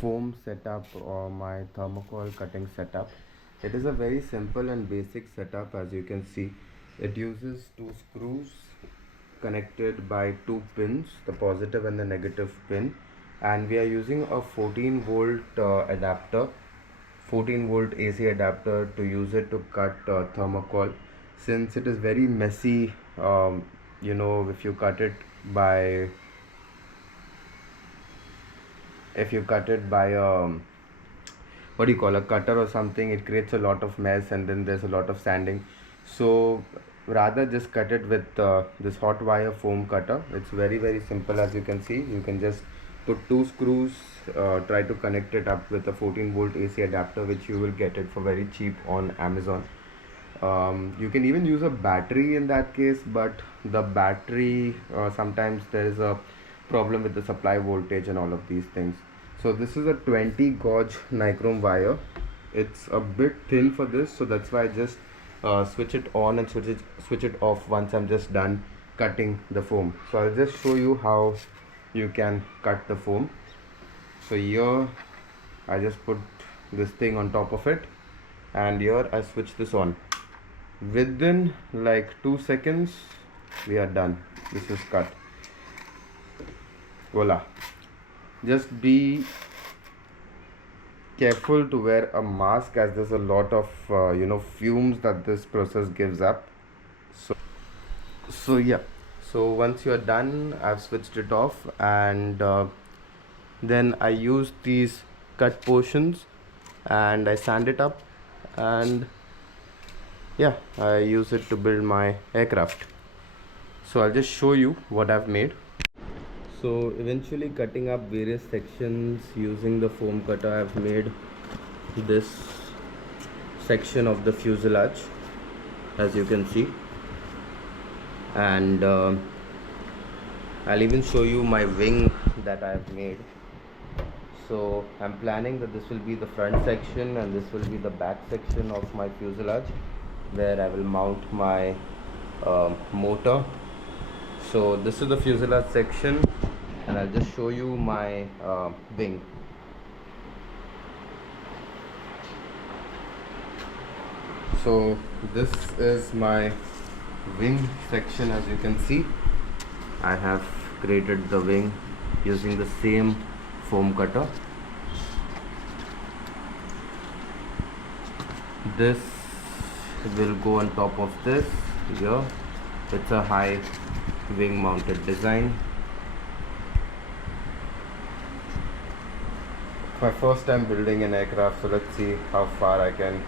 foam setup or my thermocol cutting setup. It is a very simple and basic setup. As you can see, it uses two screws connected by two pins, the positive and the negative pin, and we are using a 14 volt adapter, 14 volt AC adapter, to use it to cut thermocol, since it is very messy. If you cut it by what do you call, a cutter or something, it creates a lot of mess and then there's a lot of sanding. So rather just cut it with this hot wire foam cutter. It's very simple. As you can see, you can just put two screws, try to connect it up with a 14 volt AC adapter, which you will get it for very cheap on Amazon. You can even use a battery in that case, but the battery, sometimes there is a problem with the supply voltage and all of these things. So this is a 20 gauge nichrome wire. It's a bit thin for this, so that's why I just switch it on and switch it off once I'm just done cutting the foam. So I'll just show you how you can cut the foam. So here I just put this thing on top of it, and here I switch this on. Within like 2 seconds we are done. This is cut. Voila. Just be careful to wear a mask, as there's a lot of fumes that this process gives up. So yeah, so once you're done, I've switched it off, and then I use these cut portions and I sand it up, and yeah, I use it to build my aircraft. So I'll just show you what I've made. So eventually, cutting up various sections using the foam cutter, I've made this section of the fuselage, as you can see, and I'll even show you my wing that I've made. So I'm planning that this will be the front section and this will be the back section of my fuselage, where I will mount my motor. So this is the fuselage section, and I'll just show you my wing. So this is my wing section. As you can see, I have created the wing using the same foam cutter. This will go on top of this here. It's a high wing mounted design. My first time building an aircraft, so let's see how far I can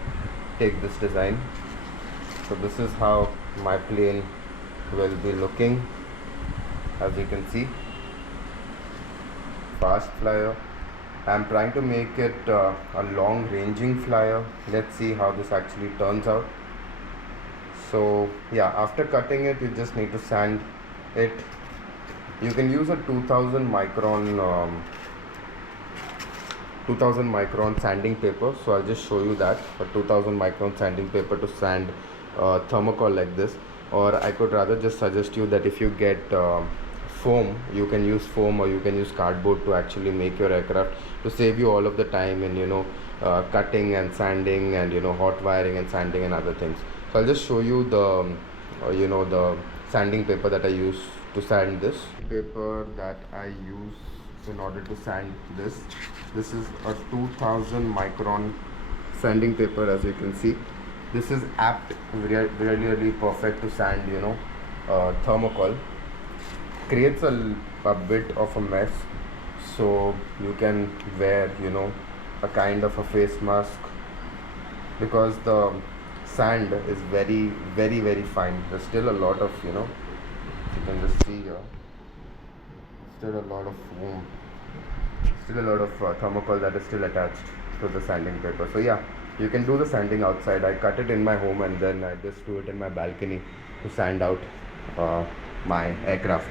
take this design. So this is how my plane will be looking. As you can see, fast flyer. I'm trying to make it a long ranging flyer. Let's see how this actually turns out. So yeah, after cutting it, you just need to sand it. You can use a 2000 micron sanding paper. So I'll just show you that, a 2000 micron sanding paper to sand thermocol like this. Or I could rather just suggest you that if you get foam, you can use foam, or you can use cardboard to actually make your aircraft, to save you all of the time in cutting and sanding and hot wiring and sanding and other things. So I'll just show you the the sanding paper that I use to sand this. Paper that I use in order to sand this is a 2000 micron sanding paper. As you can see, this is apt, really perfect to sand thermocol. Creates a bit of a mess, so you can wear a kind of a face mask, because the sand is very fine. There's still a lot of you can just see here, still a lot of foam, still a lot of thermocol that is still attached to the sanding paper. So yeah, you can do the sanding outside. I cut it in my home and then I just do it in my balcony to sand out my aircraft.